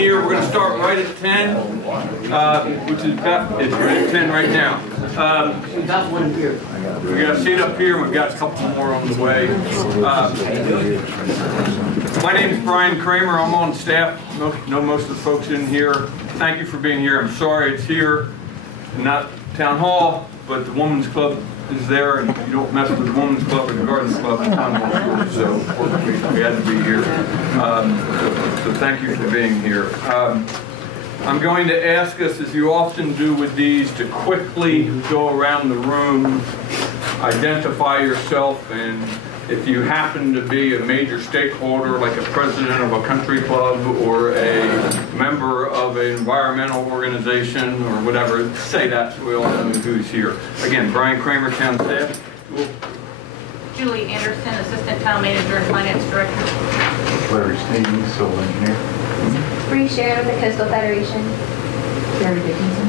Here we're going to start right at 10, which is about, it's right at 10 right now. We got one here. We got a seat up here, and we've got a couple more on the way. My name is Brian Kramer. I'm on staff. Know most of the folks in here. Thank you for being here. I'm sorry it's here, not Town Hall, but the Women's Club is there, and you don't mess with the Women's Club or the Garden Club in Pine Knoll Shores, so we had to be here. So thank you for being here. I'm going to ask us, as you often do with these, to quickly go around the room, identify yourself, and if you happen to be a major stakeholder, like a president of a country club or a member of an environmental organization or whatever, say that so we all know who's here. Again, Brian Kramer, town staff. Julie Anderson, assistant town manager and finance director. Larry Stevens, civil engineer. Bree Sharon, the Coastal Federation. Jerry Dickinson.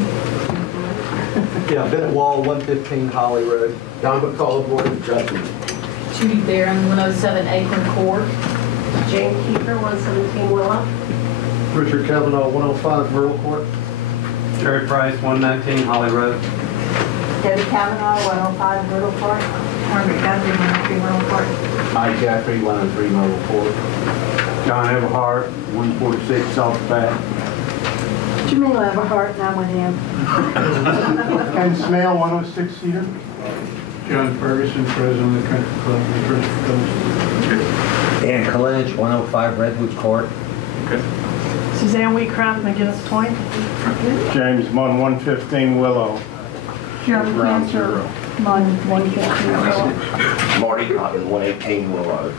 Yeah, Bennett Wall, 115 Holly Road. Don McCall, Board of Adjustment. Judy Barron, 107 Acorn Court. Jane Kiefer, 117 Willow. Richard Kavanaugh, 105 Myrtle Court. Jerry Price, 119 Holly Road. Debbie Kavanaugh, 105 Myrtle Court. Margaret Guthrie, 103 Myrtle Court. Mike Jeffrey, 103 Myrtle Court. John Everhart, 146 South Bath. Jamila Everhart, and I'm with him. Ken Smale, 106 Cedar. John Ferguson, president of the country club in the Crystal Coast. Dan Coolidge, 105 Redwood Court. Okay. Suzanne Wheatcraft, McGinnis Point. James Munn, 115 Willow. Jeremy Ground Cancer, zero. Munn, 115 Willow. Marty Cotton, 118 Willow.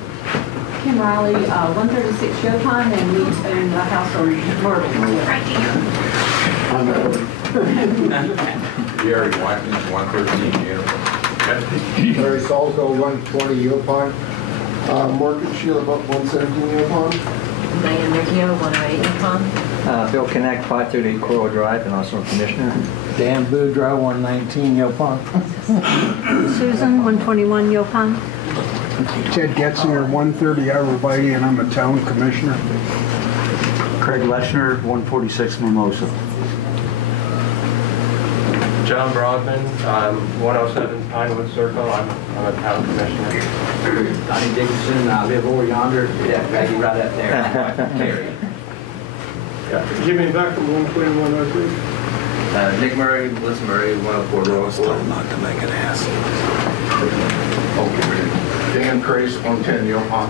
Kim Riley, 136 Showtime, and we own a house on Myrtle. Right here. Jerry Watkins, 113 Uniform. Larry Salzo, 120 Yopon. Mark and Sheila Buck, 117 Yopon. Diane Riccio, 108 Yukon. Bill Connect, 530 Coral Drive, and also a commissioner. Dan Boudreau, 119 Yopon. Susan, 121 Yopon. Ted Getzinger, 130 Arborvitae, and I'm a town commissioner. Craig Leshner, 146 Mimosa. John Broadman, 107 Pinewood Circle. I'm a town commissioner. Donnie Dickinson, I live over yonder. Yeah, Maggie right up there. Terry. Give me back from 121, I think. Nick Murray, Melissa Murray, 104 Royal Court. Not to make an ass. Dan Crace, 110 Yopon.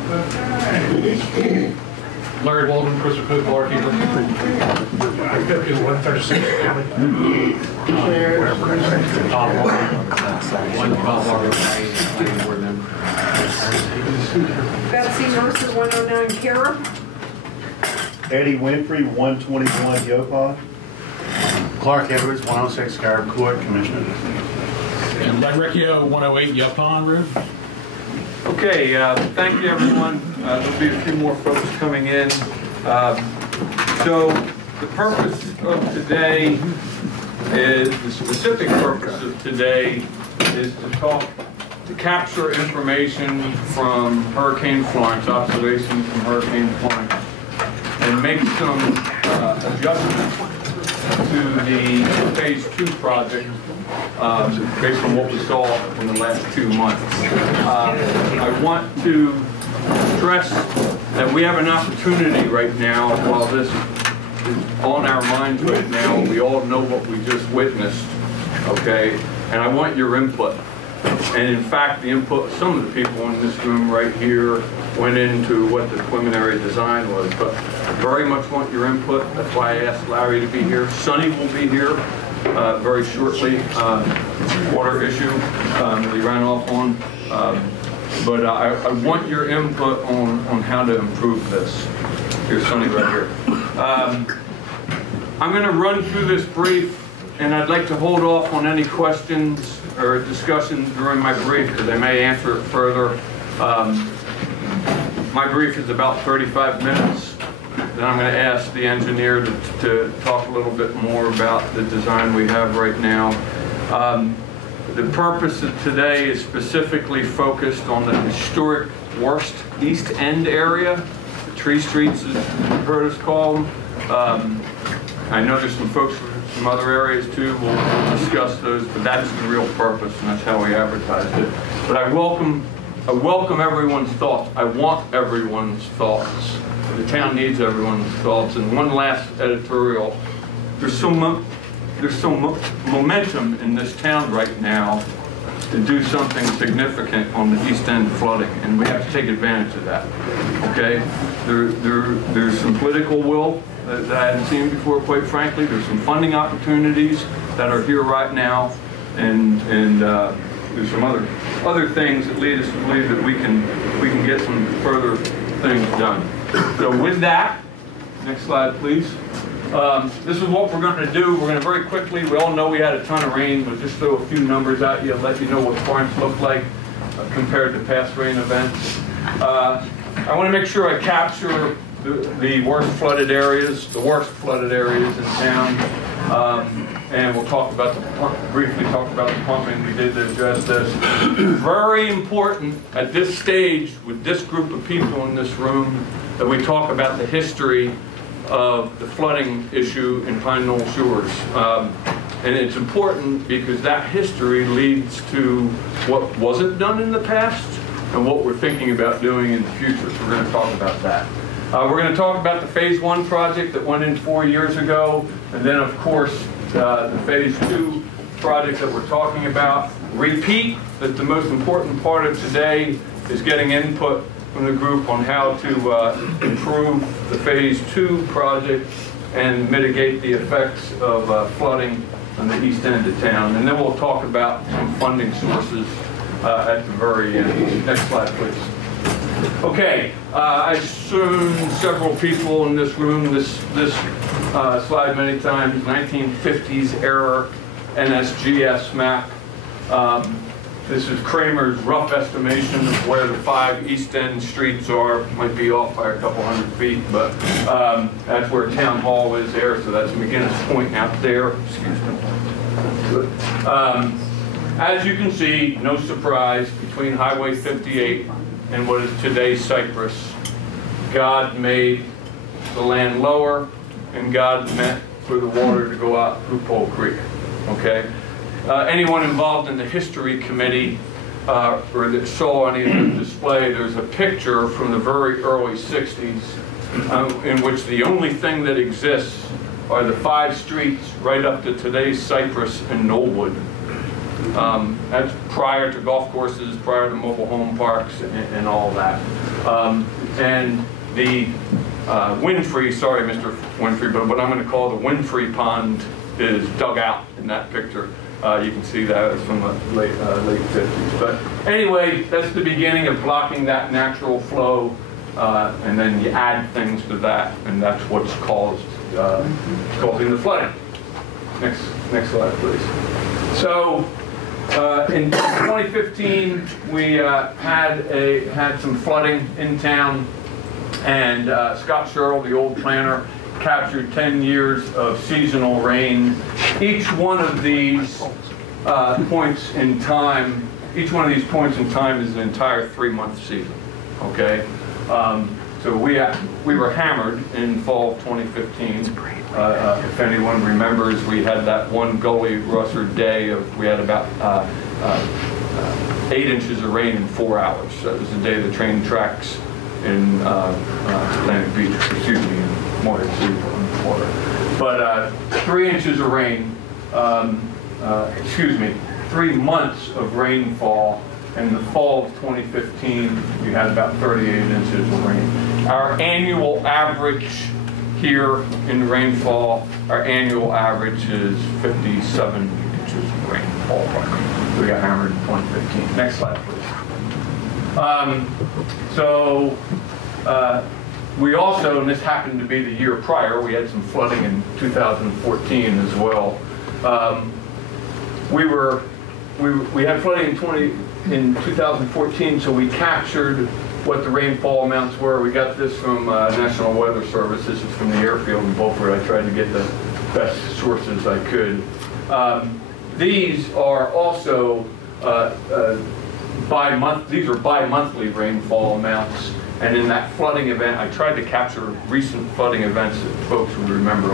Larry Walden, Crystal Cook, barkeeper. 136 Tom Betsy Mercer, 109 Kara. Eddie Winfrey, 121 Yopon. Clark Edwards, 106 Garrett Court, commissioner. And Doug Riccio, 108 Yopon Road. Okay, thank you everyone. There'll be a few more folks coming in. So the purpose of today is, the specific purpose of today is to capture information from Hurricane Florence, observations from Hurricane Florence, and make some adjustments to the Phase 2 project based on what we saw in the last 2 months. I want to stress that we have an opportunity right now, while this is on our minds right now, we all know what we just witnessed, okay? And I want your input. And in fact, the input of some of the people in this room right here went into what the preliminary design was, but I very much want your input. That's why I asked Larry to be here. Sonny will be here very shortly. Water issue we ran off on. But I want your input on how to improve this. Here's Sonny right here. I'm going to run through this brief, and I'd like to hold off on any questions or discussions during my brief, because I may answer it further. My brief is about 35 minutes. Then I'm going to ask the engineer to talk a little bit more about the design we have right now. The purpose of today is specifically focused on the historic worst East End area, the Tree Streets as you've heard us call them. I know there's some folks from some other areas too. We'll discuss those, but that's the real purpose, and that's how we advertised it. But I welcome everyone's thoughts. I want everyone's thoughts. The town needs everyone's thoughts. And one last editorial. There's so much momentum in this town right now to do something significant on the East End flooding, and we have to take advantage of that. Okay, there's some political will that I hadn't seen before, quite frankly. There's some funding opportunities that are here right now, and there's some other things that lead us to believe that we can get some further things done. So with that, next slide, please. This is what we're going to do. We're going to very quickly, we all know we had a ton of rain, but just throw a few numbers at you and let you know what Florence looked like compared to past rain events. I want to make sure I capture the worst flooded areas in town. And we'll talk about briefly talk about the pumping we did to address this. Very important at this stage with this group of people in this room that we talk about the history of the flooding issue in Pine Knoll Shores. And it's important because that history leads to what wasn't done in the past and what we're thinking about doing in the future. So we're going to talk about that. We're going to talk about the Phase 1 project that went in 4 years ago, and then of course the Phase 2 project that we're talking about. Repeat that the most important part of today is getting input from the group on how to improve the Phase 2 project and mitigate the effects of flooding on the east end of town. And then we'll talk about some funding sources at the very end. Next slide, please. Okay, I've shown several people in this room this slide many times, 1950s era NSGS map. This is Kramer's rough estimation of where the 5 East End streets are. Might be off by a couple hundred feet, but that's where Town Hall is there, so that's McGinnis Point out there. Excuse me. Good. As you can see, no surprise, between Highway 58 and what is today's Cypress, God made the land lower, and God meant for the water to go out through Pole Creek. Okay. Anyone involved in the history committee or that saw any of the display, there's a picture from the very early 60s in which the only thing that exists are the 5 streets right up to today's Cypress and Knollwood. That's prior to golf courses, prior to mobile home parks and all that. And the Winfrey, sorry Mr. Winfrey, but what I'm going to call the Winfrey Pond is dug out in that picture. You can see that it's from the late 50s. But anyway, that's the beginning of blocking that natural flow, and then you add things to that, and that's what's causing the flooding. Next slide, please. So in 2015, we had some flooding in town, and Scott Sherrill, the old planner, captured 10 years of seasonal rain. Each one of these points in time, each one of these points in time is an entire 3-month season. Okay, so we were hammered in fall of 2015. If anyone remembers, we had that one gully russer day of we had about 8 inches of rain in 4 hours. That was the day the train tracks in Atlantic Beach, excuse me, in Moyer City, Florida. But 3 inches of rain, 3 months of rainfall. In the fall of 2015, we had about 38 inches of rain. Our annual average here in rainfall, our annual average is 57 inches of rainfall. We got hammered in 2015. Next slide, please. We also, and this happened to be the year prior, we had some flooding in 2014 as well. We had flooding in 2014, so we captured what the rainfall amounts were. We got this from National Weather Service. This is from the airfield in Beaufort. I tried to get the best sources I could. These are also these are bi-monthly rainfall amounts, And in that flooding event, I tried to capture recent flooding events that folks would remember.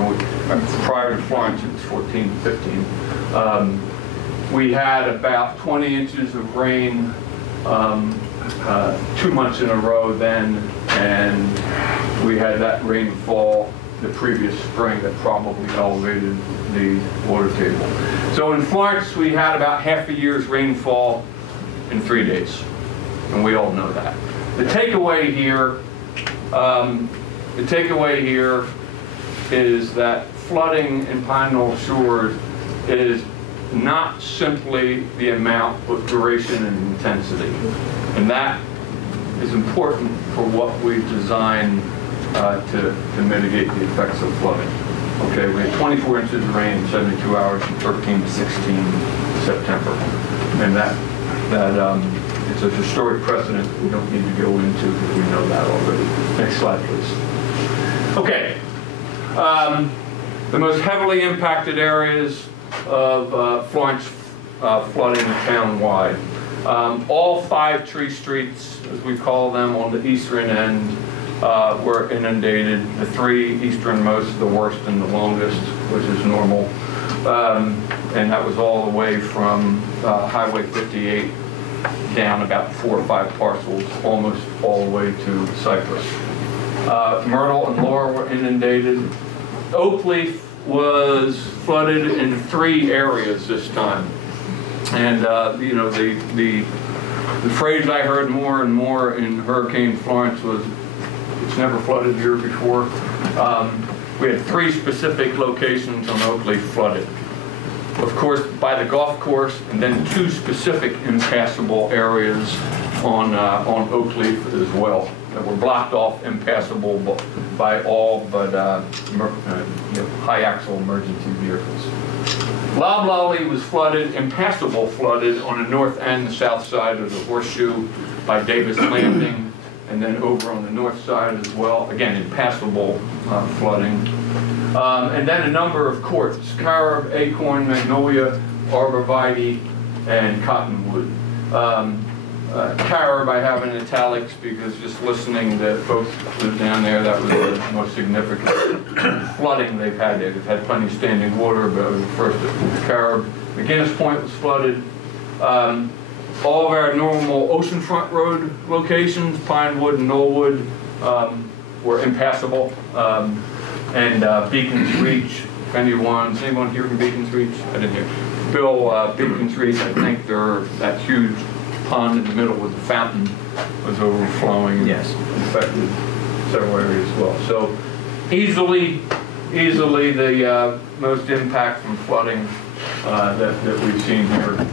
Prior to Florence, it was 14, 15. We had about 20 inches of rain 2 months in a row then, and we had that rainfall the previous spring that probably elevated the water table. So in Florence, we had about half a year's rainfall in 3 days, and we all know that. The takeaway here is that flooding in Pine Knoll Shores is not simply the amount, but duration and intensity. And that is important for what we design to mitigate the effects of flooding. Okay, we had 24 inches of rain in 72 hours from 13 to 16 September. And it's a historic precedent we don't need to go into because we know that already. Next slide, please. Okay. The most heavily impacted areas of Florence flooding town-wide. All 5 tree streets, as we call them, on the eastern end were inundated. The 3 easternmost, the worst and the longest, which is normal. And that was all the way from Highway 58 down about 4 or 5 parcels, almost all the way to Cypress. Myrtle and Laura were inundated. Oakleaf was flooded in 3 areas this time. And you know, the phrase I heard more and more in Hurricane Florence was, "It's never flooded here before." We had 3 specific locations on Oakleaf flooded. Of course, by the golf course, and then 2 specific impassable areas on Oakleaf as well that were blocked off, impassable by all but high axle emergency vehicles. Loblolly was flooded, impassable flooded on the north and the south side of the Horseshoe by Davis Landing, and then over on the north side as well. Again, impassable flooding. And then a number of courts: Carob, Acorn, Magnolia, Arborvitae, and Cottonwood. Carob I have in italics because just listening to folks who live down there, that was the most significant flooding they've had there. They've had plenty of standing water, but it was the first at Carob. McGinnis Point was flooded. All of our normal oceanfront road locations, Pinewood and Knollwood, were impassable. And Beacon's Reach, if anyone here from Beacon's Reach? I didn't hear. Bill, Beacon's Reach, I think that huge pond in the middle with the fountain was overflowing. Yes. And affected several areas as well. So easily the most impact from flooding that we've seen here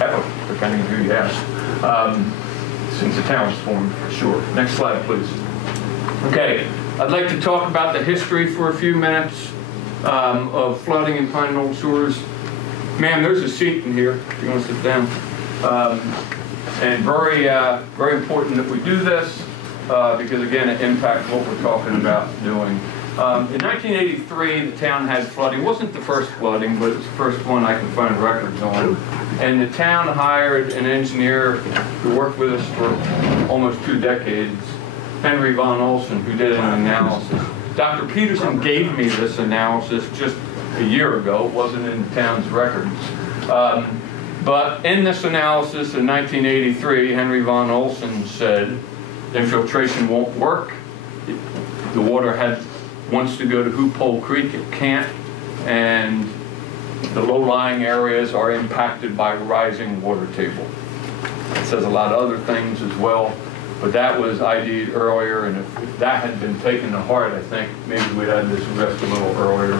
ever, depending on who you ask, since the town was formed, for sure. Next slide, please. Okay. I'd like to talk about the history for a few minutes of flooding in Pine Knoll Shores. Ma'am, there's a seat in here if you want to sit down. And very important that we do this because, again, it impacts what we're talking about doing. In 1983, the town had flooding. It wasn't the first flooding, but it was the first one I can find records on. And the town hired an engineer who worked with us for almost 2 decades, Henry Von Olson, who did an analysis. Dr. Peterson gave me this analysis just a year ago. It wasn't in the town's records. But in this analysis in 1983, Henry Von Olson said infiltration won't work. The water wants to go to Hoop Hole Creek. It can't. And the low-lying areas are impacted by rising water table. It says a lot of other things as well. But that was ID'd earlier, and if that had been taken to heart, I think maybe we'd had this addressed a little earlier.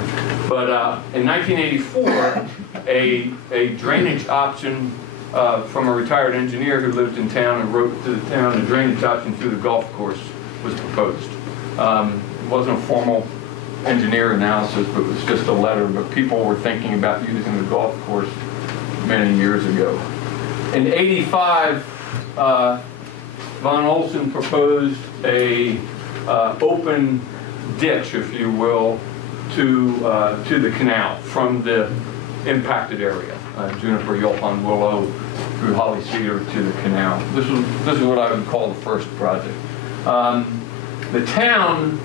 But in 1984, a drainage option from a retired engineer who lived in town and wrote to the town, a drainage option through the golf course was proposed. It wasn't a formal engineer analysis, but it was just a letter. But people were thinking about using the golf course many years ago. In '85, Von Olson proposed a open ditch, if you will, to the canal from the impacted area, Juniper, Yulpon, Willow, through Holly Cedar to the canal. This is what I would call the first project. The town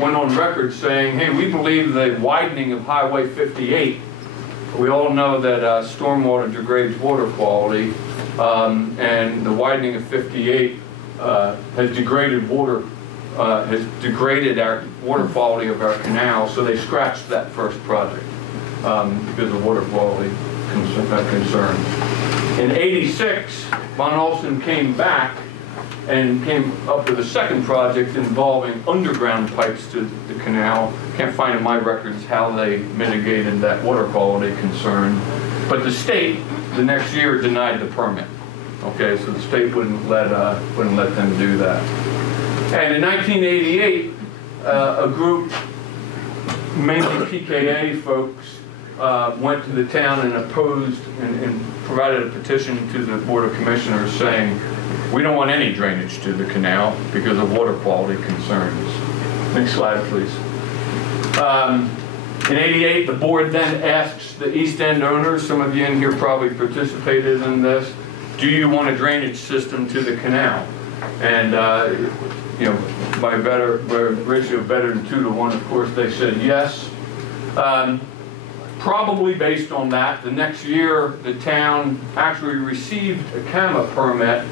went on record saying, hey, we believe the widening of Highway 58, we all know that stormwater degrades water quality, and the widening of 58 has degraded our water quality of our canal, so they scratched that first project because of water quality concerns. In '86, Von Olson came back and came up with a second project involving underground pipes to the canal. Can't find in my records how they mitigated that water quality concern. But the state, the next year, denied the permit. Okay, so the state wouldn't let them do that. And in 1988, a group, mainly PKA folks, went to the town and opposed and provided a petition to the Board of Commissioners saying, we don't want any drainage to the canal because of water quality concerns. Next slide, please. In '88, the board then asks the East End owners, some of you in here probably participated in this, do you want a drainage system to the canal? And you know, by ratio better than 2 to 1, of course, they said yes. Probably based on that, the next year the town actually received a CAMA permit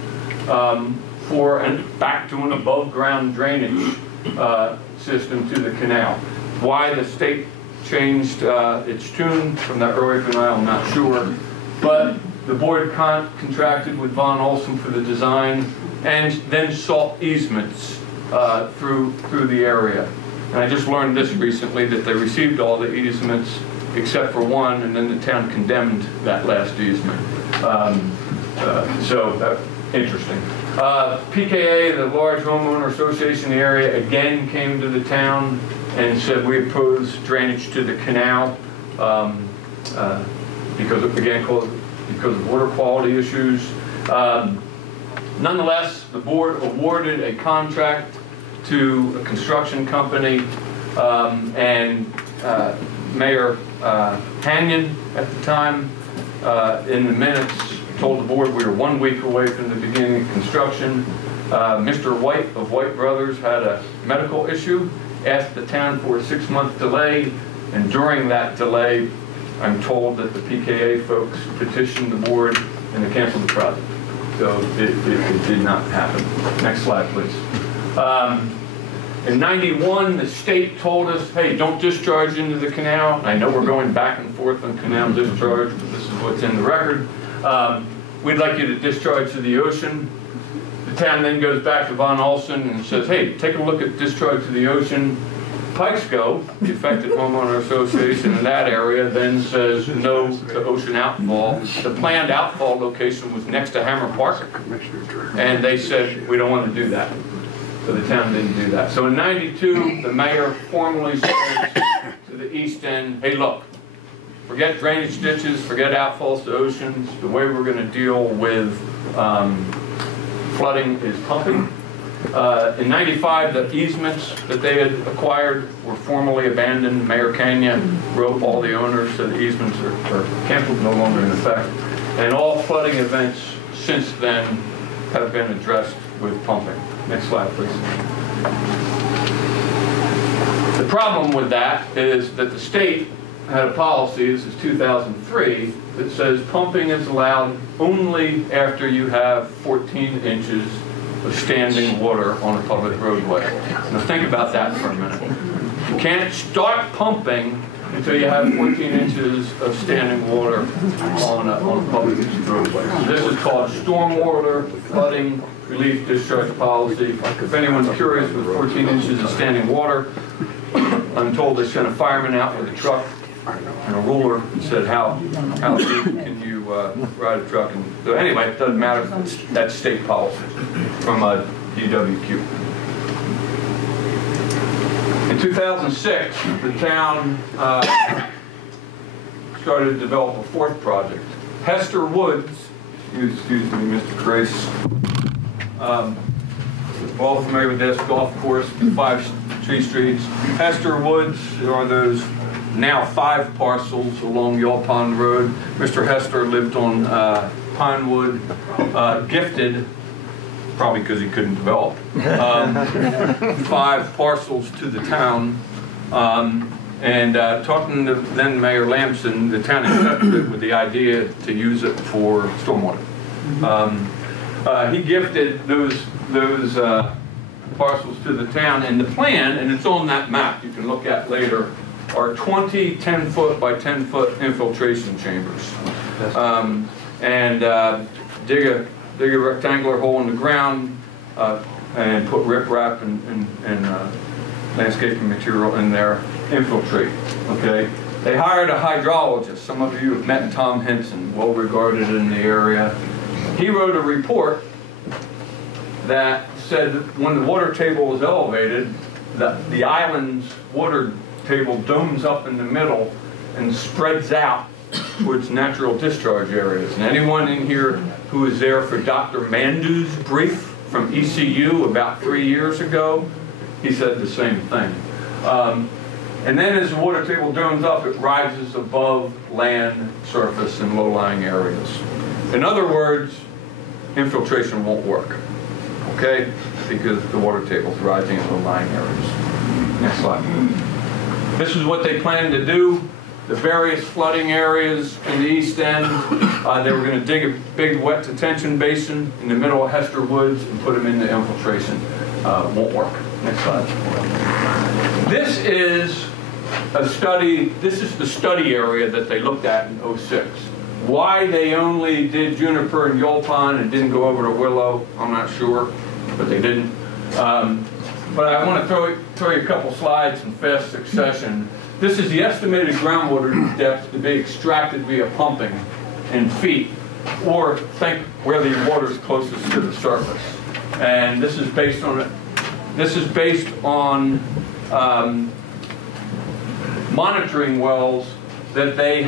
back to an above-ground drainage system to the canal. Why the state changed its tune from that earlier denial, I'm not sure. But the board contracted with Von Olson for the design and then sought easements through the area. And I just learned this recently, that they received all the easements except for one, and then the town condemned that last easement. Interesting. PKA, the large homeowner association in the area, again came to the town and said we oppose drainage to the canal because of water quality issues. Nonetheless, the board awarded a contract to a construction company, and Mayor Hanyon at the time in the minutes told the board we were 1 week away from the beginning of construction. Mr. White of White Brothers had a medical issue, asked the town for a 6-month delay, and during that delay, I'm told that the PKA folks petitioned the board and they canceled the project. So it did not happen. Next slide, please. In '91, the state told us, hey, don't discharge into the canal. I know we're going back and forth on canal discharge, but this is what's in the record. We'd like you to discharge to the ocean. The town then goes back to Von Olson and says, hey, take a look at discharge to the ocean. Pikesco, the affected homeowner association in that area, then says no to ocean outfall. The planned outfall location was next to Hammer Park, and they said, we don't want to do that. So the town didn't do that. So in '92, the mayor formally says to the East End, hey, look, forget drainage ditches, forget outfalls to oceans. The way we're going to deal with flooding is pumping. In '95, the easements that they had acquired were formally abandoned. Mayor Canyon wrote all the owners, so the easements are canceled, no longer in effect. And all flooding events since then have been addressed with pumping. Next slide, please. The problem with that is that the state had a policy, this is 2003, that says pumping is allowed only after you have 14 inches of standing water on a public roadway. Now think about that for a minute. You can't start pumping until you have 14 inches of standing water on a public roadway. So this is called stormwater flooding relief discharge policy. If anyone's curious, with 14 inches of standing water, I'm told they sent a fireman out with a truck and a ruler and said, how deep can you ride a truck? And so anyway, it doesn't matter. That's state policy from a DWQ. In 2006, the town started to develop a fourth project. Hester Woods, excuse me, Mr. Grace, all familiar with this golf course, 5 tree streets. Hester Woods are those now 5 parcels along Yaw Pond Road. Mr. Hester lived on Pinewood, gifted probably because he couldn't develop, 5 parcels to the town. And talking to then Mayor Lamson, the town accepted it with the idea to use it for stormwater. He gifted those parcels to the town, and the plan, and it's on that map you can look at later, are 20 10-foot by 10-foot infiltration chambers. Dig a rectangular hole in the ground and put riprap and landscaping material in there, infiltrate, okay? They hired a hydrologist. Some of you have met Tom Henson, well regarded in the area. He wrote a report that said that when the water table is elevated, the island's water table domes up in the middle and spreads out towards natural discharge areas. And anyone in here who was there for Dr. Mandu's brief from ECU about 3 years ago, he said the same thing. And then as the water table domes up, it rises above land surface in low-lying areas. In other words, infiltration won't work, okay? Because the water table's rising in low-lying areas. Next slide. This is what they plan to do. The various flooding areas in the east end, they were going to dig a big wet detention basin in the middle of Hester Woods and put them into infiltration. Won't work. Next slide. This is a study, this is the study area that they looked at in '06. Why they only did juniper and yolpine and didn't go over to willow, I'm not sure, but they didn't. But I want to throw you a couple slides in fast succession. This is the estimated groundwater depth to be extracted via pumping in feet, or think where the water is closest to the surface. And this is based on monitoring wells that they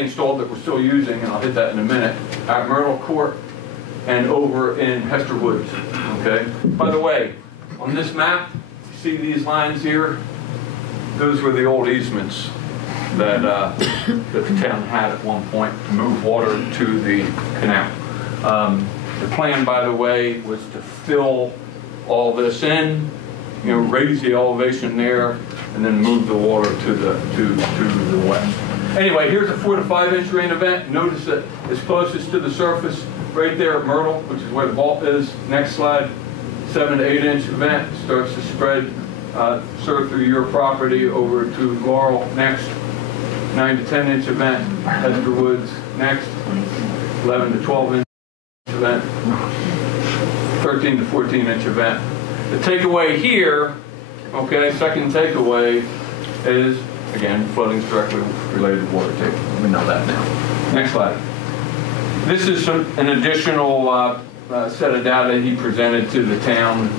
installed that we're still using, and I'll hit that in a minute, at Myrtle Court and over in Hester Woods. Okay. By the way, on this map, you see these lines here? Those were the old easements that the town had at one point to move water to the canal. The plan, by the way, was to fill all this in, raise the elevation there, and then move the water to the west. Anyway, here's a 4 to 5 inch rain event. Notice that it's closest to the surface right there at Myrtle, which is where the vault is. Next slide. 7 to 8 inch event starts to spread sort of through your property over to Laurel. Next. 9 to 10 inch event, Hester Woods. Next. 11 to 12 inch event. 13 to 14 inch event. The takeaway here, okay, second takeaway is, again, flooding is directly related to water table. We know that now. Next slide. This is an additional set of data he presented to the town.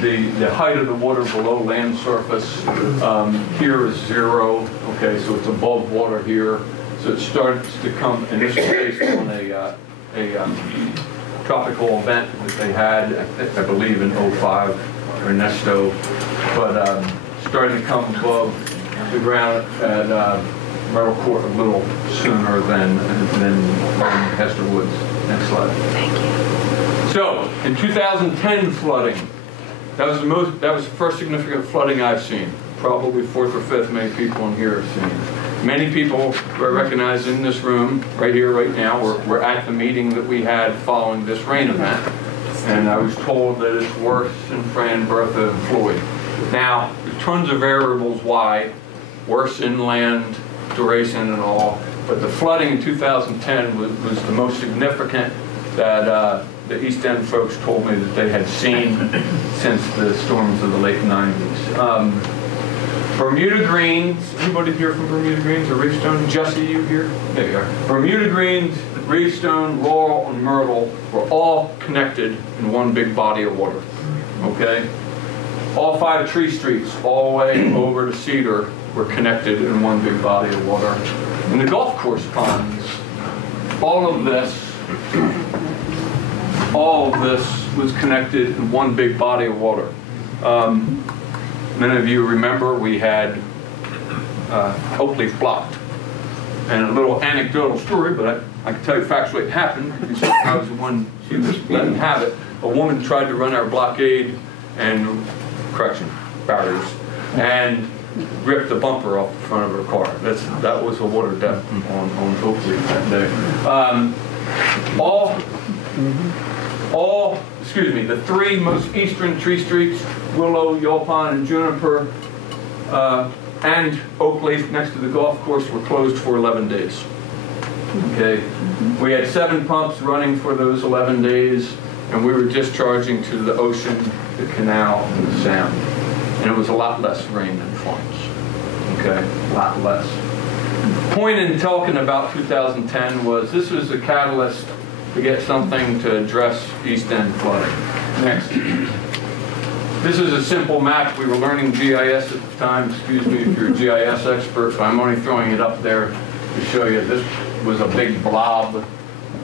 The height of the water below land surface here is 0. Okay, so it's above water here. So it starts to come, and this is based on a tropical event that they had, I believe, in '05, Ernesto, but starting to come above the ground at Myrtle Court a little sooner than Hester Woods. Next slide. Thank you. So, in 2010 flooding, that was the first significant flooding I've seen. Probably 4th or 5th many people in here have seen. Many people were recognized in this room, right here, right now. We're at the meeting that we had following this rain event. And I was told that it's worse in Fran, Bertha, and Floyd. Now, there's tons of variables why. Worse inland, duration and all. But the flooding in 2010 was the most significant that the East End folks told me that they had seen since the storms of the late 90s. Bermuda Greens, anybody here from Bermuda Greens or Reefstone? Jesse, you here? There you are. Bermuda Greens, Reefstone, Laurel, and Myrtle were all connected in one big body of water, okay? All 5 tree streets, all the way over to Cedar, were connected in one big body of water. And the golf course ponds, all of this was connected in one big body of water. Many of you remember we had Oakley flopped. And a little anecdotal story, but I can tell you factually it happened. I was the one she was letting have it. a woman tried to run our blockade and correction barriers and ripped the bumper off the front of her car. That was a water depth on Oakley that day. The three most eastern tree streets, Willow, Yaupon, and Juniper, and oak leaf next to the golf course were closed for 11 days. Okay, we had 7 pumps running for those 11 days, and we were discharging to the ocean, the canal, and the sound. And it was a lot less rain than Florence. Okay, a lot less. Point in talking about 2010 was this was a catalyst to get something to address East End flooding. Next. This is a simple map. We were learning GIS at the time. Excuse me if you're a GIS expert, but I'm only throwing it up there to show you this was a big blob.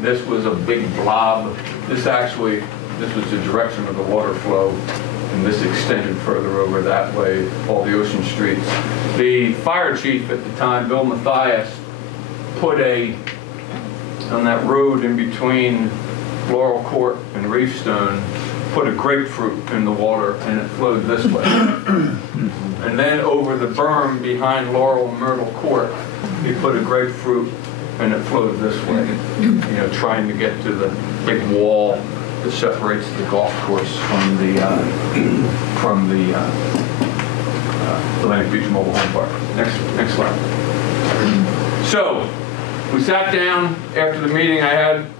This was a big blob. This was the direction of the water flow, and this extended further over that way, all the ocean streets. The fire chief at the time, Bill Mathias, put on that road in between Laurel Court and Reefstone, put a grapefruit in the water, and it flowed this way. And then over the berm behind Laurel and Myrtle Court, he put a grapefruit, and it flowed this way, trying to get to the big wall that separates the golf course from the Atlantic Beach Mobile Home Park. Next slide. So we sat down after the meeting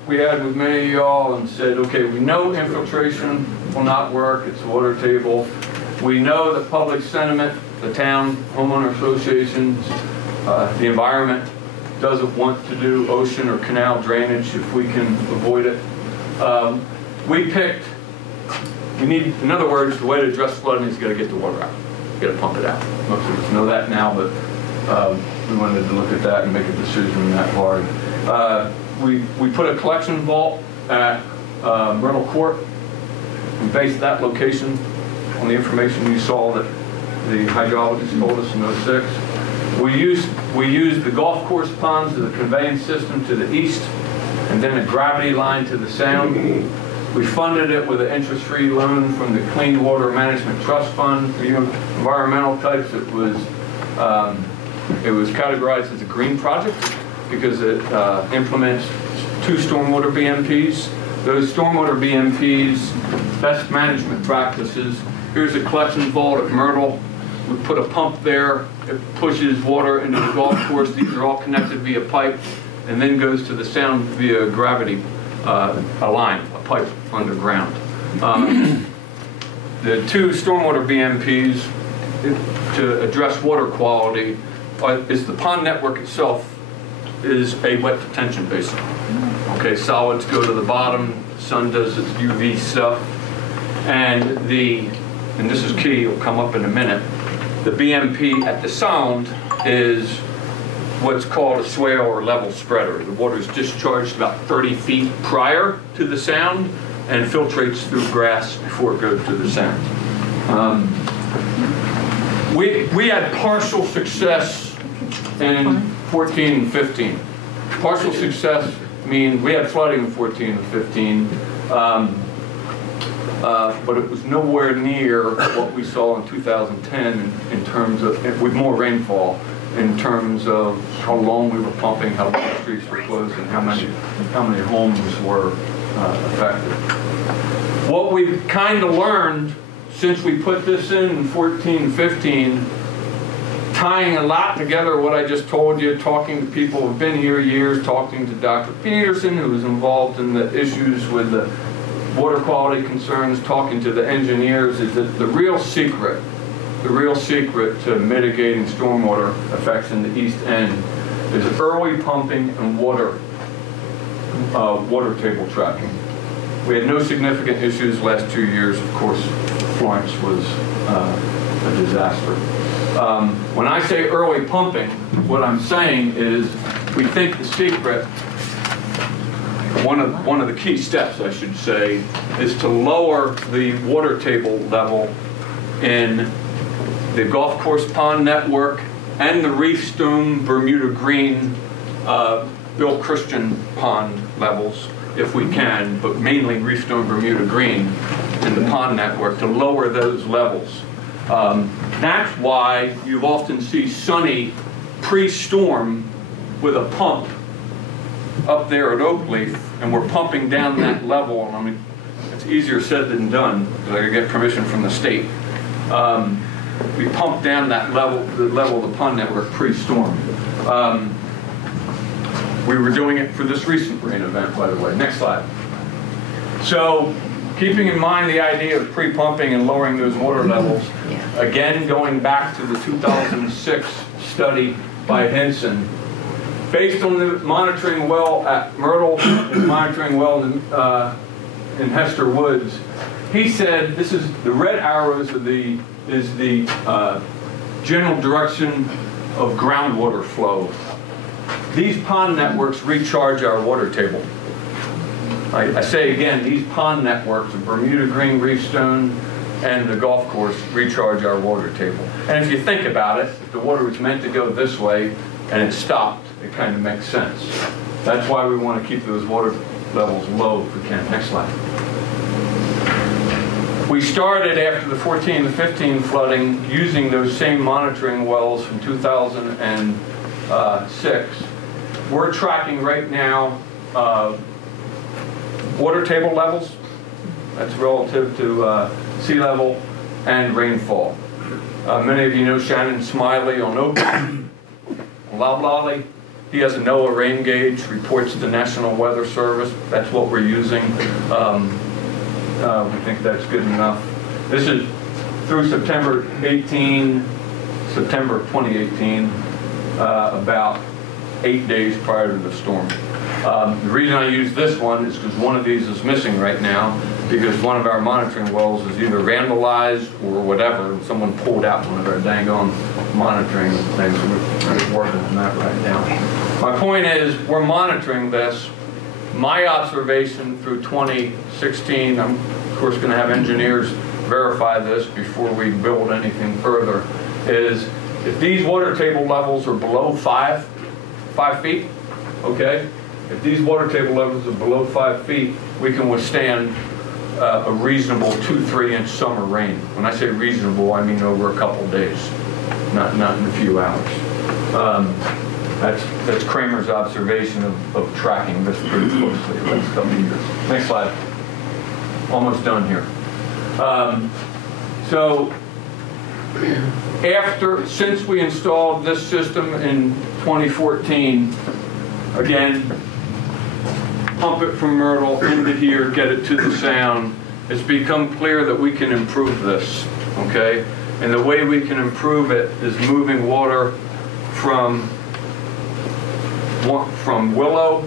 we had with many of y'all and said, okay, we know infiltration will not work. It's a water table. We know the public sentiment, the town, homeowner associations, the environment doesn't want to do ocean or canal drainage if we can avoid it. In other words, the way to address flooding is you got to get the water out. You got to pump it out. Most of us know that now, but we wanted to look at that and make a decision in that regard. We put a collection vault at Myrtle Court. We based that location on the information you saw that the hydrologist told us in 06. We used the golf course ponds as a conveyance system to the east, and then a gravity line to the sound. We funded it with an interest-free loan from the Clean Water Management Trust Fund. For you environmental types, it was categorized as a green project because it implements 2 stormwater BMPs. Those stormwater BMPs, best management practices. Here's a collection vault at Myrtle. We put a pump there. It pushes water into the golf course. These are all connected via pipe, and then goes to the sound via gravity, a pipe underground. The 2 stormwater BMPs to address water quality is the pond network itself is a wet detention basin. Okay, solids go to the bottom, sun does its UV stuff, and this is key, it'll come up in a minute, the BMP at the sound is what's called a swale or level spreader. The water is discharged about 30 feet prior to the sound and filtrates through grass before it goes to the sound. We had partial success in 14 and 15. Partial success means we had flooding in 14 and 15, but it was nowhere near what we saw in 2010 in terms of, with more rainfall, in terms of how long we were pumping, how long the streets were closed, and how many homes were affected. What we've kind of learned since we put this in 14, 15, tying a lot together what I just told you, talking to people who've been here years, talking to Dr. Peterson, who was involved in the issues with the water quality concerns, talking to the engineers, is that the real secret to mitigating stormwater effects in the East End is early pumping and water table tracking. We had no significant issues last 2 years. Of course, Florence was a disaster. When I say early pumping, what I'm saying is we think the secret, one of the key steps, I should say, is to lower the water table level in the golf course pond network and the Reefstone, Bermuda Green, Bill Christian pond levels if we can, but mainly Reefstone Bermuda Green in the pond network to lower those levels. That's why you often see Sunny pre-storm with a pump up there at Oakleaf, and we're pumping down that level. I mean, it's easier said than done because I gotta get permission from the state. We pump down that level, the level of the pond network pre-storm. We were doing it for this recent rain event, by the way. Next slide. So, keeping in mind the idea of pre-pumping and lowering those water levels, again, going back to the 2006 study by Henson, based on the monitoring well at Myrtle and monitoring well in Hester Woods, he said this is the red arrows are the general direction of groundwater flow. These pond networks recharge our water table. I say again, these pond networks of Bermuda Green, Reefstone, and the golf course recharge our water table. And if you think about it, if the water was meant to go this way and it stopped, it kind of makes sense. That's why we want to keep those water levels low if we can. Next slide. We started after the 14 and 15 flooding using those same monitoring wells from 2006. We're tracking right now water table levels. That's relative to sea level and rainfall. Many of you know Shannon Smiley on Oakland. Loblolly, he has a Noaa rain gauge, reports to the National Weather Service. That's what we're using. We think that's good enough. This is through September 2018, about 8 days prior to the storm. The reason I use this one is because one of these is missing right now because one of our monitoring wells is either vandalized or whatever, and someone pulled out one of our dang on monitoring things. We're working on that right now. My point is, we're monitoring this. My observation through 2016, I'm of course going to have engineers verify this before we build anything further, is if these water table levels are below 5 feet, okay? If these water table levels are below 5 feet, we can withstand a reasonable 2-3 inch summer rain. When I say reasonable, I mean over a couple days, not in a few hours. That's Kramer's observation of tracking this pretty closely the last couple of years. Next slide. Almost done here. Since we installed this system in 2014, again, pump it from Myrtle into here, get it to the Sound, it's become clear that we can improve this, okay? And the way we can improve it is moving water from Willow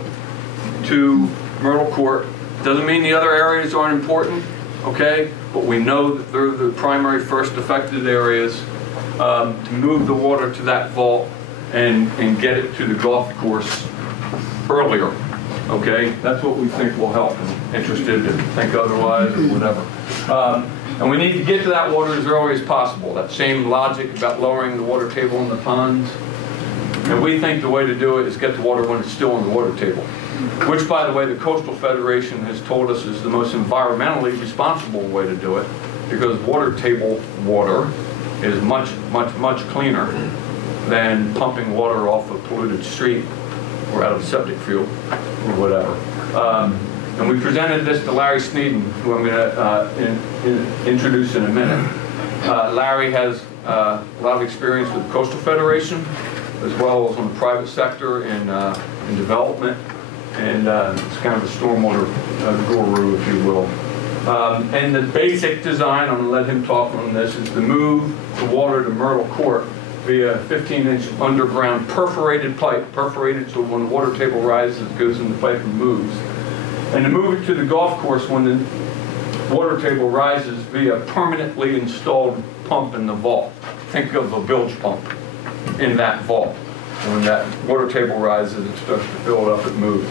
to Myrtle Court. Doesn't mean the other areas aren't important, okay? But we know that they're the primary first affected areas. To move the water to that vault and get it to the golf course earlier, okay? That's what we think will help. I'm interested to think otherwise or whatever. And we need to get to that water as early as possible. That same logic about lowering the water table in the ponds. And we think the way to do it is get the water when it's still in the water table. Which, by the way, the Coastal Federation has told us is the most environmentally responsible way to do it, because water table water is much, much, much cleaner than pumping water off a polluted street or out of a septic field or whatever. And we presented this to Larry Sneeden, who I'm going to introduce in a minute. Larry has a lot of experience with the Coastal Federation, as well as on the private sector in development. And it's kind of a stormwater guru, if you will. And the basic design, I'm going to let him talk on this, is to move the water to Myrtle Court via 15-inch underground perforated pipe, perforated so when the water table rises, it goes in the pipe and moves. And to move it to the golf course when the water table rises via permanently installed pump in the vault. Think of a bilge pump in that vault. And when that water table rises, it starts to fill it up, it moves.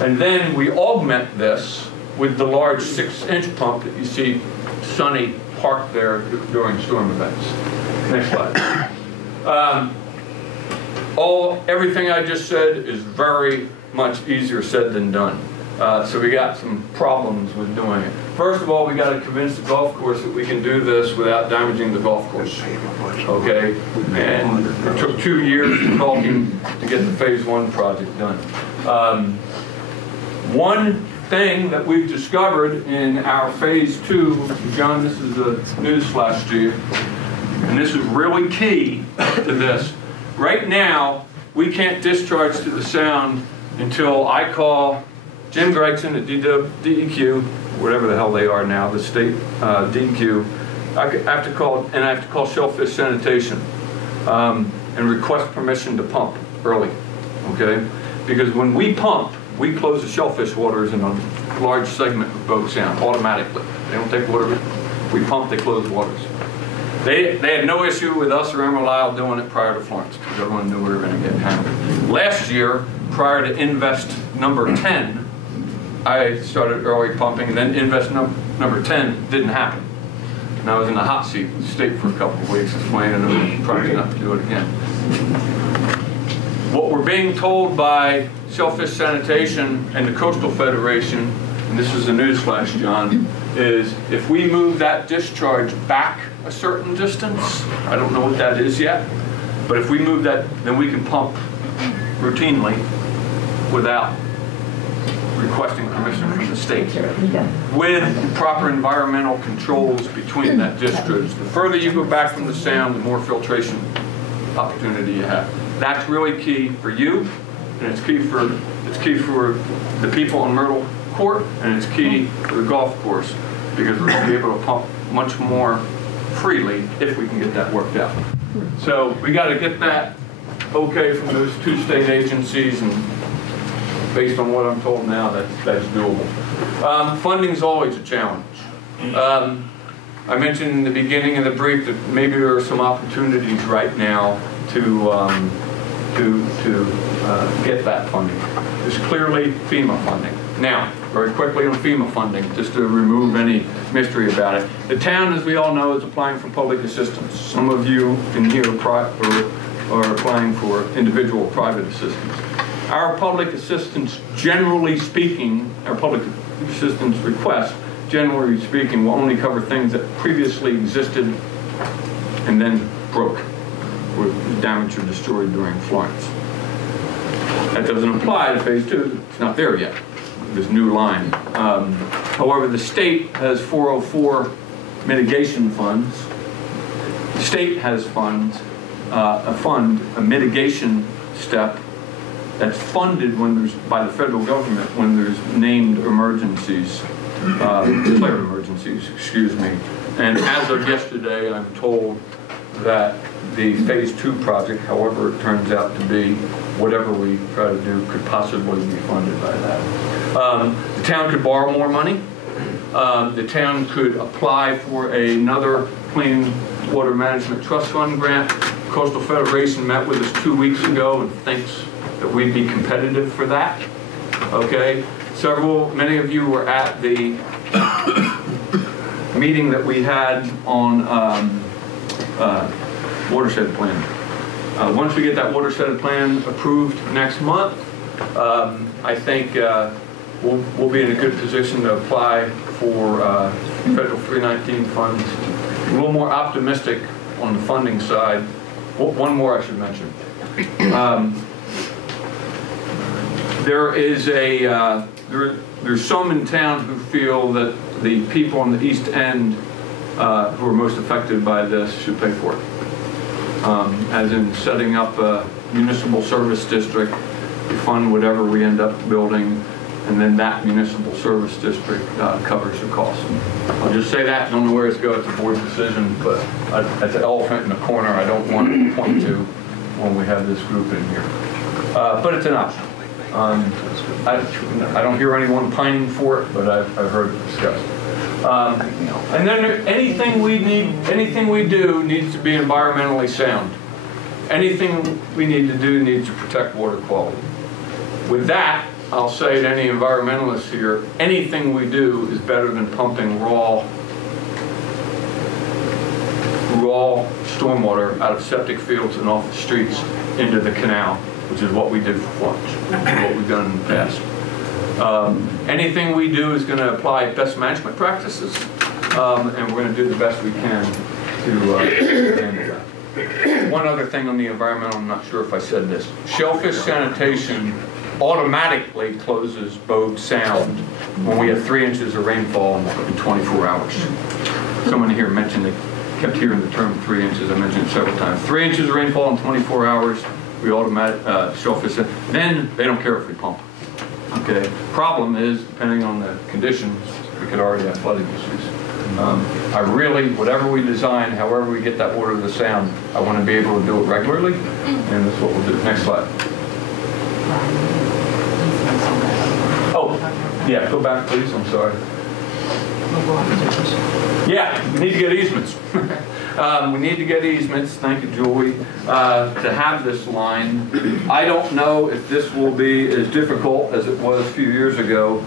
And then we augment this with the large 6-inch pump that you see Sunny parked there during storm events. Next slide. Everything I just said is very much easier said than done. So we got some problems with doing it. First of all, we got to convince the golf course that we can do this without damaging the golf course. Okay? And it took 2 years of talking to get the phase 1 project done. One thing that we've discovered in our phase 2, John, this is a news flash to you, and this is really key to this. Right now, we can't discharge to the Sound until I call Jim Gregson at DEQ, whatever the hell they are now, the state DEQ. I have to call Shellfish Sanitation and request permission to pump early, okay? Because when we pump, we close the shellfish waters in a large segment of Bogue Sound automatically. They don't take water. We pump, they close waters. They had no issue with us or Emerald Isle doing it prior to Florence because everyone knew we were going to get hammered. Last year, prior to invest number 10, I started early pumping, and then invest number 10 didn't happen. And I was in the hot seat in the state for a couple of weeks explaining to them, trying not to do it again. What we're being told by Shellfish Sanitation and the Coastal Federation, and this is a newsflash, John, is if we move that discharge back a certain distance, I don't know what that is yet, but if we move that, then we can pump routinely without requesting permission from the state, with proper environmental controls between that discharge. The further you go back from the Sound, the more filtration opportunity you have. That's really key for you, and it's key for the people on Myrtle Court, and it's key for the golf course, because we're going to be able to pump much more freely if we can get that worked out. So we got to get that okay from those 2 state agencies, and based on what I'm told now, that's doable. Funding's always a challenge. I mentioned in the beginning of the brief that maybe there are some opportunities right now to get that funding. There's clearly FEMA funding. Now, very quickly on FEMA funding, just to remove any mystery about it. The town, as we all know, is applying for public assistance. Some of you in here are applying for individual private assistance. Our public assistance, generally speaking, our public assistance request, generally speaking, will only cover things that previously existed and then broke, were damaged or destroyed during Florence. That doesn't apply to phase 2. It's not there yet, this new line. However, the state has 404 mitigation funds. The state has funds, a mitigation step that's funded when there's, by the federal government, when there's named emergencies, declared emergencies, excuse me. And as of yesterday, I'm told that the phase 2 project, however it turns out to be, whatever we try to do, could possibly be funded by that. The town could borrow more money. The town could apply for another Clean Water Management Trust Fund grant. Coastal Federation met with us 2 weeks ago and thinks that we'd be competitive for that. Okay? Many of you were at the meeting that we had on watershed plan. Once we get that watershed plan approved next month, I think we'll be in a good position to apply for federal 319 funds. A little more optimistic on the funding side. One more I should mention. There's some in town who feel that the people on the East End who are most affected by this should pay for it. As in setting up a municipal service district, we fund whatever we end up building, and then that municipal service district covers the cost. I'll just say that, don't know where it's going, it's a board decision, but that's an elephant in the corner I don't want to point to when we have this group in here. But it's an option. I don't hear anyone pining for it, but I've heard it discussed. And then anything we do needs to be environmentally sound. Anything we need to do needs to protect water quality. With that, I'll say to any environmentalists here, anything we do is better than pumping raw stormwater out of septic fields and off the streets into the canal, which is what we did for Florence, what we've done in the past. Anything we do is going to apply best management practices, and we're going to do the best we can to handle that. One other thing on the environmental, I'm not sure if I said this. Shellfish sanitation automatically closes Bogue Sound when we have 3 inches of rainfall in 24 hours. Someone here mentioned, they kept hearing the term 3 inches. I mentioned it several times. 3 inches of rainfall in 24 hours, we automatic shellfish. Then they don't care if we pump. Okay. Problem is, depending on the conditions, we could already have flooding issues. I really, whatever we design, however we get that water to the sound, I want to be able to do it regularly, and that's what we'll do. Next slide. Oh, yeah, go back, please. I'm sorry. Yeah, we need to get easements. We need to get easements, thank you, Julie, to have this line. I don't know if this will be as difficult as it was a few years ago,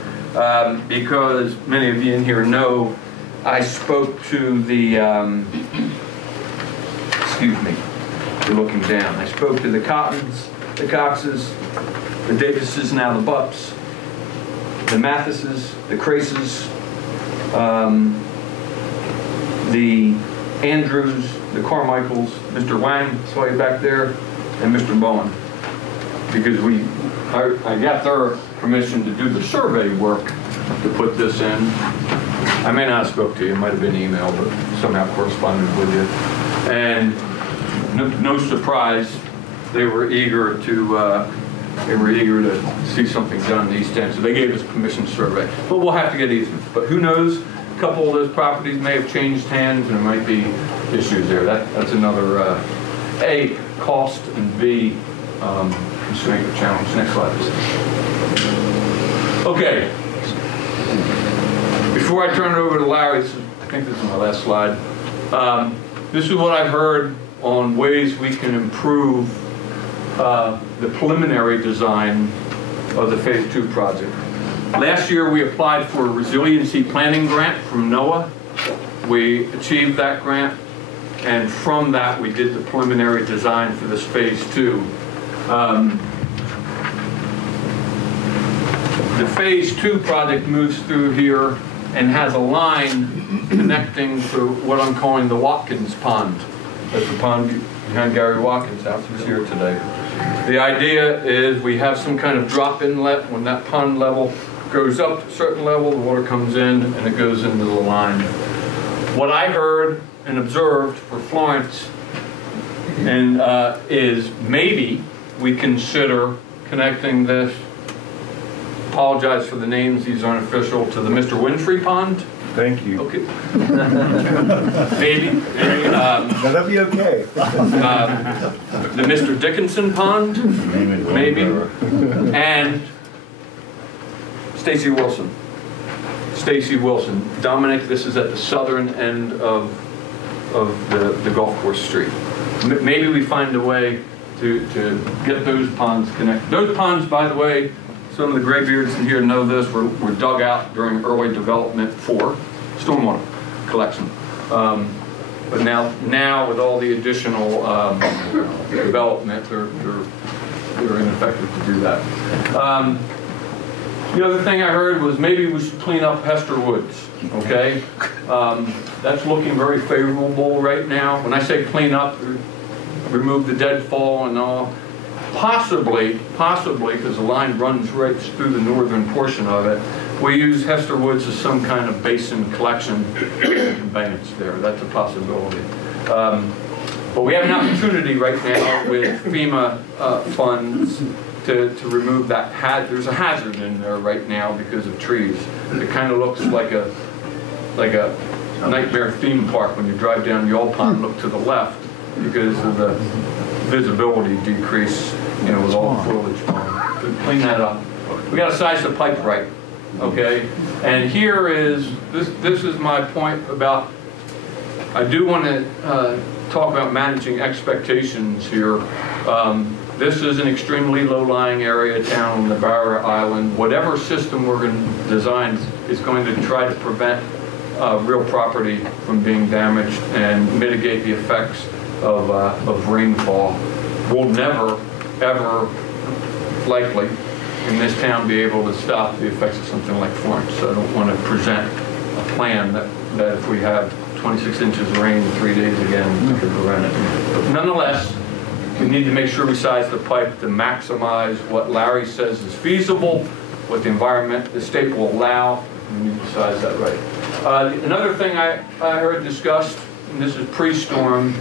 because many of you in here know I spoke to the, excuse me, you're looking down. I spoke to the Cottons, the Coxes, the Davises, now the Bupps, the Mathises, the Craces, the Andrews, the Carmichaels, Mr. Wang, saw you back there, and Mr. Bowen. Because I got their permission to do the survey work to put this in. I may not have spoke to you, it might have been email, but somehow corresponded with you. And no surprise, they were eager to see something done in the East End, so they gave us permission to survey. But we'll have to get easements. But who knows? A couple of those properties may have changed hands, and there might be issues there. That's another A, cost, and B, constraint or challenge. Next slide, please. Okay. Before I turn it over to Larry, I think this is my last slide. This is what I've heard on ways we can improve the preliminary design of the Phase 2 project. Last year we applied for a resiliency planning grant from Noaa. We achieved that grant, and from that we did the preliminary design for this Phase 2. The Phase 2 project moves through here and has a line connecting to what I'm calling the Watkins Pond. That's the pond behind Gary Watkins' house, who's here today. The idea is we have some kind of drop inlet. When that pond level goes up to a certain level, the water comes in and it goes into the line. What I heard and observed for Florence is maybe we consider connecting this, apologize for the names, these aren't official, to the Mr. Winfrey Pond. Thank you. Okay. Maybe. That'll be okay. The Mr. Dickinson Pond. Maybe. And Stacy Wilson. Stacy Wilson. Dominic, this is at the southern end of the golf course street. Maybe we find a way to get those ponds connected. Those ponds, by the way, some of the graybeards in here know this, were dug out during early development for stormwater collection. But now with all the additional development, they're ineffective to do that. The other thing I heard was maybe we should clean up Hester Woods, okay? That's looking very favorable right now. When I say clean up, remove the deadfall and all, possibly, because the line runs right through the northern portion of it, we use Hester Woods as some kind of basin collection conveyance there. That's a possibility. But we have an opportunity right now with FEMA funds to remove that hazard. There's a hazard in there right now because of trees. It kind of looks like a nightmare theme park when you drive down Yall Pond, look to the left because of the visibility decrease, with all the foliage gone. So clean that up. We got to size the pipe right, okay? And here is, this is my point about, I do want to talk about managing expectations here. This is an extremely low-lying area down on the Barra Island. Whatever system we're going to design is going to try to prevent real property from being damaged and mitigate the effects of rainfall. We'll never, ever likely in this town be able to stop the effects of something like Florence. So I don't want to present a plan that if we have 26 inches of rain in 3 days again, we could prevent it. But nonetheless, we need to make sure we size the pipe to maximize what Larry says is feasible, what the state will allow. We need to size that right. Another thing I heard discussed, and this is pre-storm,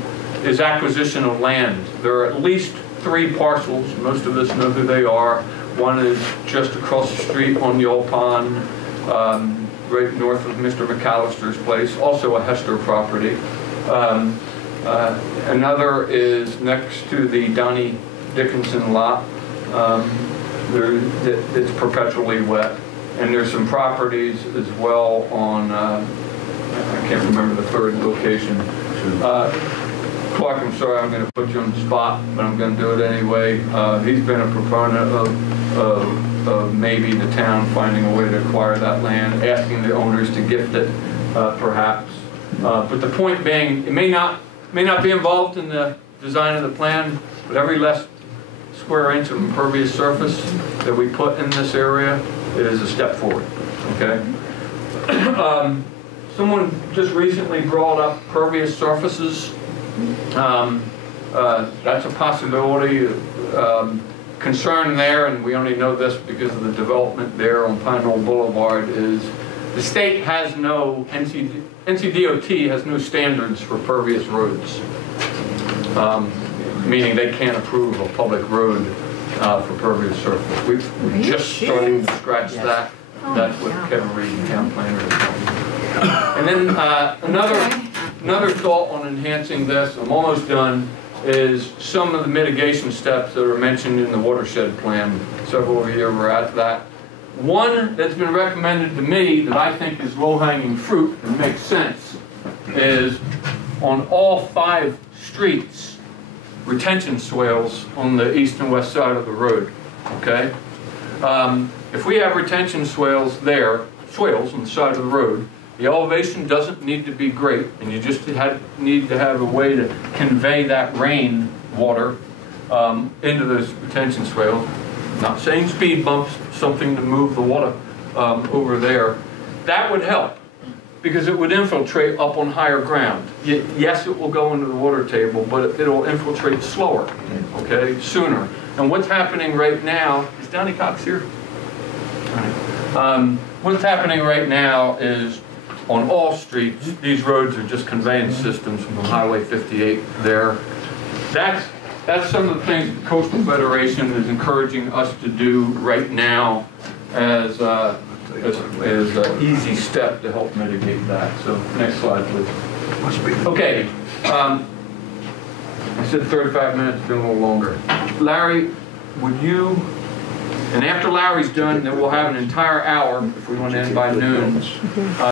is acquisition of land. There are at least 3 parcels. Most of us know who they are. One is just across the street on Yule Pond, right north of Mr. McAllister's place, also a Hester property. Another is next to the Donnie Dickinson lot. It's perpetually wet. And there's some properties as well on, I can't remember the third location. Clark, I'm sorry, I'm going to put you on the spot, but I'm going to do it anyway. He's been a proponent of maybe the town finding a way to acquire that land, asking the owners to gift it, perhaps. But the point being, it may not be involved in the design of the plan, but every less square inch of impervious surface that we put in this area is a step forward. Okay. Someone just recently brought up pervious surfaces. That's a possibility. Concern there, and we only know this because of the development there on Pine Knoll Boulevard, is the state has no, NCDOT has no standards for pervious roads, meaning they can't approve a public road for pervious surface. We're just starting to scratch that. That's what Kevin Reed, the town planner, is doing. And then another thought on enhancing this, I'm almost done, is some of the mitigation steps that are mentioned in the watershed plan. Several of you were at that. One that's been recommended to me that I think is low-hanging fruit and makes sense is on all 5 streets, retention swales on the east and west side of the road. Okay? If we have retention swales on the side of the road, the elevation doesn't need to be great, and you just need to have a way to convey that rain water into those retention swales. Not saying speed bumps, something to move the water over there. That would help, because it would infiltrate up on higher ground. Yes, it will go into the water table, but it'll infiltrate slower, okay, sooner. And what's happening right now, is Donnie Cox here? What's happening right now is on all streets, these roads are just conveyance systems from Highway 58 there. That's some of the things the Coastal Federation is encouraging us to do right now as an easy step to help mitigate that. So next slide, please. Okay, I said 35 minutes, been a little longer. Larry, would you, and after Larry's done, then we'll have an entire hour if we want to end by noon.